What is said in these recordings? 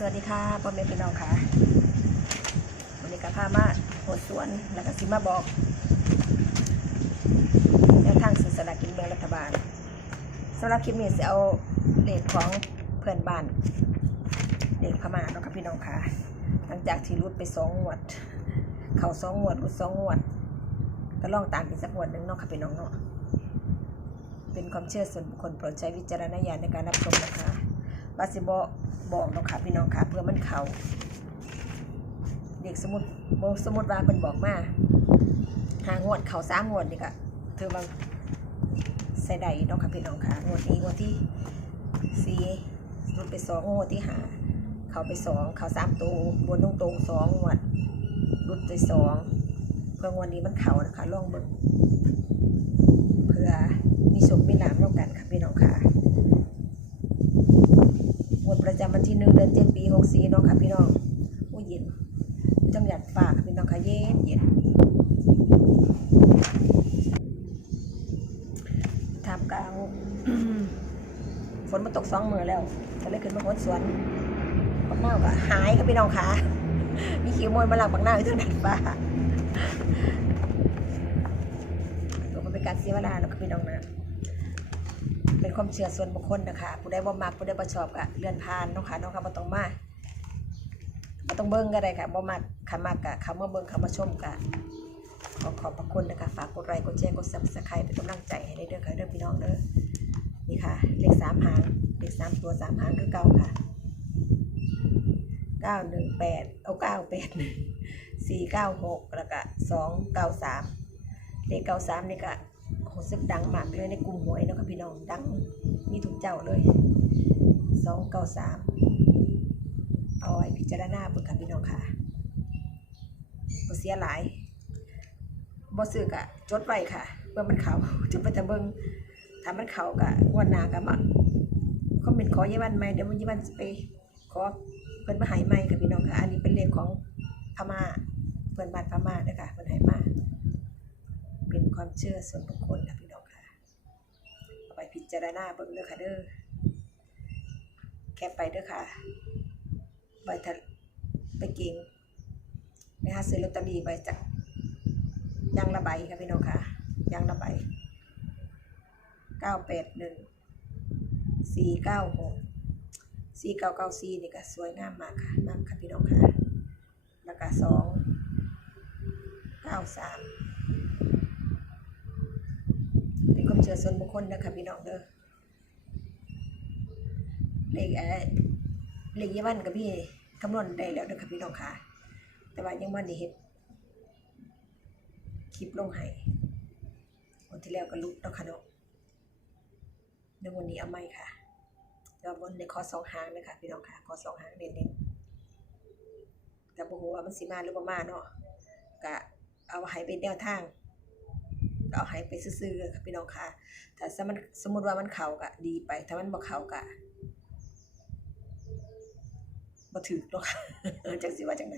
สวัสดีค่ะพ่อแม่พี่น้องค่ะวันนี้ก็พามาโหดสวนแล้วก็สิมาบอกแนวทางสื่อสลารกินแบ่งรัฐบาลสำหรับคลิปนี้จะเอาเลขของเพื่อนบ้านเลขพม่าเนาะค่ะพี่น้องค่ะ หลังจากที่รุดไปสองงวด เข่าสองงวดรุดสองงวด ก็ลองตามอีกสักงวดหนึ่งเนาะค่ะพี่น้องเนาะเป็นความเชื่อส่วนบุคคลโปรดใช้วิจารณญาณในการรับชมนะคะบาสิบ บอกเนาะค่ะพี่น้องค่ะเพื่อมันเขาเด็กสมุดโบสมุดว่าเป็นบอกมาหางวดเขาสามงวดนี่ก็ถือว่าใส่ได้เนาะค่ะพี่น้องค่ะงวดนี้งวดที่สี่รุดไปสองงวดที่หาเขาไปสองเขาสามตัวบนตรงตรงสองงวดรุดไปสองเพื่องวดนี้มันเขานะคะล่องเบิ่งเพื่อมีสุขมีลาภร่วมกันค่ะพี่น้องค่ะ วันที่หนึ่งเดือนเจ็ดปีหกสี่เนาะค่ะพี่น้องโอ้ยเย็นจังหวัดฝากพี่น้องค่ะเย็นเย็นทำกลางฝนมาตกสองมือแล้วก็เลยขึ้นมาหดสวนบักหน้าก็หายค่ะพี่น้องค่ะมีขี้มวยมาหลักบักหน้าอยู่ทางดัดฟ้าก็บ่เป็นการเสียเวลาเนาะค่ะพี่น้องนะ เป็นความเชื่อส่วนบุคคลนะคะผู้ใดบ่มักผู้ใดบ่ชอบก็เลื่อนผ่านเนาะค่ะเนาะค่ะบ่ต้องมาบ่ต้องเบิ่งก็ได้ค่ะบ่มักคันมักก็เข้ามาเบิ่งเข้ามาชมก็ขอขอบพระคุณนะคะฝากกดไลค์กดแชร์กด Subscribe เป็นกำลังใจให้ได้เด้อค่ะเด้อพี่น้องเด้อนี่ค่ะ เลขสามหางเลขสามตัวสามหางคือเก่าค่ะ918เอา981 496แล้วก็293เก้าสามเลข93นี่ก็ โหสึกดังมากเลยในกลุ่มหวยเนาะค่ะพี่น้องดังมีทุกเจ้าเลยสองเก้าสามเอาไว้พิจารณาเบิ่งค่ะพี่น้องค่ะบ่เสียหลายบ่ซื้อกะจดไว้ค่ะเพื่อมันเขาจึงไปจะเบิ่งถ้ามันเขากะงวดหน้าก็มาคอมเมนต์ขอเยาวันใหม่เดี๋ยวมันเยาวันไปขอเพิ่นมาให้ใหม่ค่ะพี่น้องค่ะ อันนี้เป็นเลขของพม่าเพื่อนบ้านพม่าเด้อค่ะเพิ่นให้มา ความเชื่อส่วนบุคคลค่ะพี่น้องค่ะเอาไปพิจารณาเบิ่งเด้อค่ะเด้อแคปไปเด้อค่ะใบทะไปเก่งไปหาซื้อลอตเตอรี่ไปจากยางละใบค่ะพี่น้องค่ะยางละใบเก้าแปดหนึ่งสี่เก้าหกสี่เก้าเก้าสี่นี่ก็สวยงามมากค่ะมากค่ะพี่น้องค่ะแล้วก็สองเก้าสาม เป็นความเชื่อส่วนบุคคลนะคะพี่น้องเด้อเลขเอ่อเลขยี่วันกับพี่คำนวณได้แล้วเด้อค่ะพี่น้องค่ะ แต่ว่ายังบ่ได้เฮ็ดคลิปลงให้วันที่แล้วก็ลุกแล้วค่ะเนาะเดี๋ยววันนี้เอาใหม่ค่ะเดี๋ยวบนในคอสองหางนะคะพี่น้องค่ะคอสองหางเน้นๆแต่บ่ฮู้ว่ามันสิมาหรือบ่มาเนาะก็เอาให้เป็นแนวทาง เอาให้ไปซื่อๆค่ะพี่น้องค่ะถ้าสมสมมติว่ามันเขาก็ดีไป ถ้ามันบ่เขาก็บ่ถือหรอกจังสิว่าจังได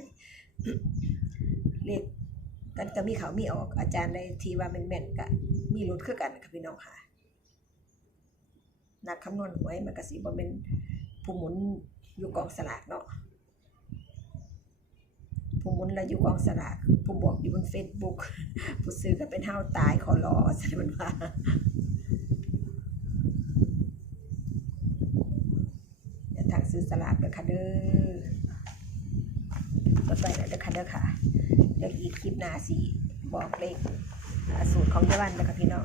เลขกันก็มีเขามีออก อาจารย์ในทีว่าแม่นๆก็มีลุ้นคือกันค่ะพี่น้องค่ะนักคำนวณหวยมันก็สิบ่แม่นผู้หมุนอยู่กองสลากเนาะ ผู้มุนแล้วอยู่กองสลากผู้บอกอยู่บน Facebook ผู้ซื้อก็เป็นเฮาตายขอรอสันมันว่าอย่าทางซื้อสลากเด้อค่ะเด้อรถไปแล้วเด้อค่ะเด้อค่ะเดี๋ยวอีกคลิปหน้าสิบอกเลขสูตรของเยาวันนะคะพี่น้อง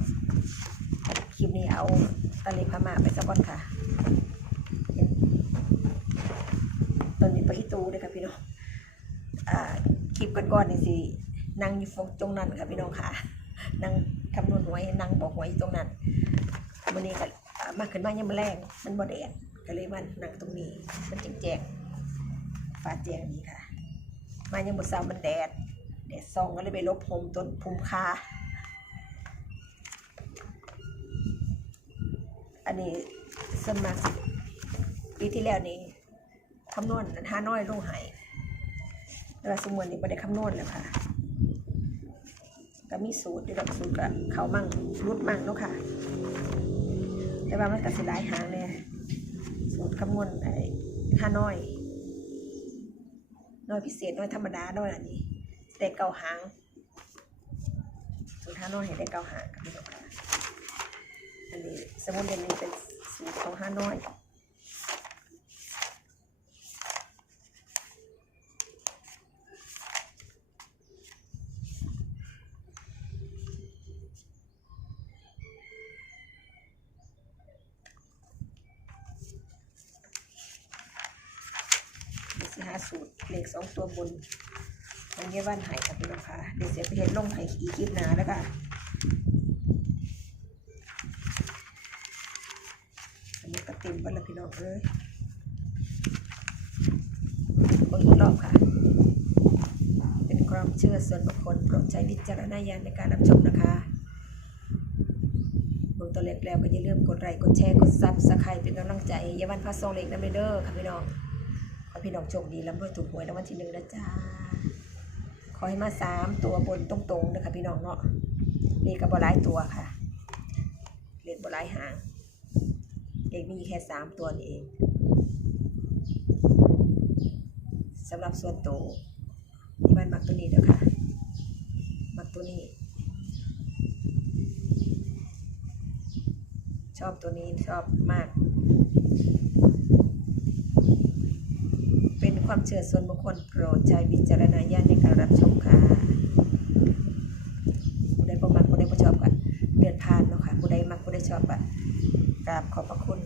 คลิปนี้เอาตะเลพม่าไปสักก่อนค่ะตอนนี้ไปที่ตูเลยค่ะพี่น้อง คลิปก่อนๆนี่สินั่งอยู่ฟงตรงนั้นค่ะพี่น้องค่ะนั่งคำนวณหวยนั่งบอกหวยอยู่ตรงนั้นวันนี้ก็อ่ามาขึ้นมายังมาแรงมันบ่แดดก็เลยมันนั่งตรงนี้ มันแจ้งๆฟ้าแจ้งนี้ค่ะ มายังบ่เช้ามันแดดแดดส่องก็เลยไปลบผมต้นภูมิคาอันนี้สมัครปีที่แล้วนี่คำนวณห้าน้อยลงหาย เราสมมตินี่บ่ได้คำนวณแล้วค่ะก็มีสูตรที่เราสูตรก็เขามั่งรุดมั่งเนาะค่ะ แต่ว่ามันก็สิหลายหางเนี่ยสูตรคำนวณไอ้ห้าน้อยน้อยพิเศษน้อยธรรมดาน้อยอันนี้ได้เก้าหางสูตรห้าน้อยให้ได้เก้าหางค่ะพี่น้องค่ะอันนี้สมุนเดนนี้เป็นสูตรของห้าน้อย เดี๋ยวสิหาสูตรเลขสองตัวบนมันเยาวันใหายกับพี่น้องค่ะเดี๋ยวเสียไปเห็นลงใหายอีกคลิปหนาแล้วค่ะอันนี้ก็เต็มบ้านล้วพี่น้องเอ้ยเบิ่งอีกรอบค่ะ เป็นความเชื่อส่วนบุคคลโปรดใช้วิจารณญาณในการรับชมนะคะเบิ่งตัวเล็กแล้วก็อย่าลืมกดไลค์กดแชร์กดซับสไครต์เป็นกำลังใจเยาวันพาส่งเล็กน้ำเด้อค่ะพี่น้อง พี่น้องโชคดีแล้วรวยถูกหวยรางวัลที่หนึ่งนะจ๊ะขอให้มาสามตัวบนตรงๆนะคะพี่น้องเนาะเลขกับบหลายตัวค่ะเลขบหลายหางเลขมีแค่สามตัวนี่เองสำหรับส่วนตัวที่บ้านมักตัวนี้นะคะมักตัวนี้ ชอบตัวนี้ชอบมาก เป็น ความเชื่อส่วนบุคคลโปรดใช้วิจารณญาณในการรับชมค่ะผู้ใดบ่มักผู้ใดบ่ชอบก็เดือนผ่านเนาะค่ะผู้ใดมักผู้ใดชอบก็กราบขอบพระคุณ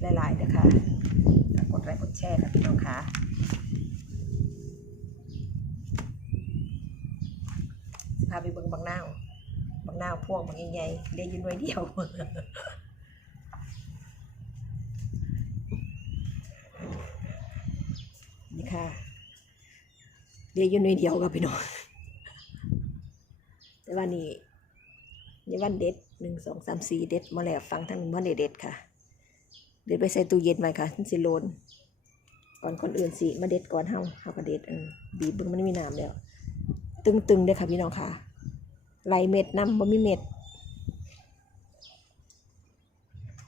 หลายๆนะคะกดไลค์กดแชร์ค่ะพี่น้องค่ะพาไปเบิ่งบางนาวบางนาวพ่วงบางใหญ่ๆเรียนอยู่หน่วยเดียว นี่ค่ะ เรียกอยู่ในเดียวกับพี่น้องแต่ว่านี่นี่วันเด็ดหนึ่งสองสามสี่เด็ดมาแล้วฟังทั้งวันเด็ดเด็ดค่ะ เด็ดไปใส่ตู้เย็นไว้ค่ะมันสิโลนก่อนคนอื่นสิมาเด็ดก่อนเฮาเฮาก็เด็ดบีบเบิ่งมันไม่มีน้ำแล้ว ตึงๆเด้ค่ะพี่น้องค่ะไหลเม็ดน้ำบ่มีเม็ด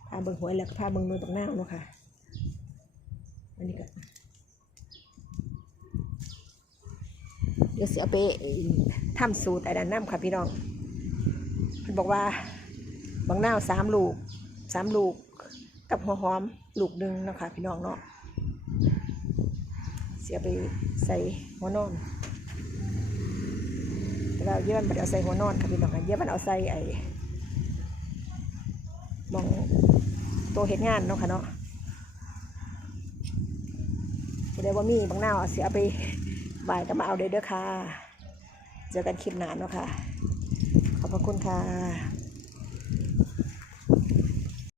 พาเบิ่งหวยแล้วก็พาเบิ่งมือตรงหน้าเนาะค่ะอันนี้ก็ เดี๋ยวเสียไปทำสูตรอะไรน้ำค่ะพี่น้องมันบอกว่าบางนาสามลูกสามลูกกับหัวหอมลูกหนึ่งนะคะพี่น้องเนาะเสียไปใส่หัวนอนแต่ว่าเยอะมันไม่ได้เอาใส่หัวนอนค่ะพี่น้องค่ะเยอะมันเอาใส่ไอ้มองตัวเห็ดงานเนาะค่ะเนาะเดี๋ยวว่ามีบางนาเอาเสียไป บายก็มาเอาเด้อเด้อค่ะ เจอกันคลิปหนานเนาะค่ะ ขอบพระคุณค่ะ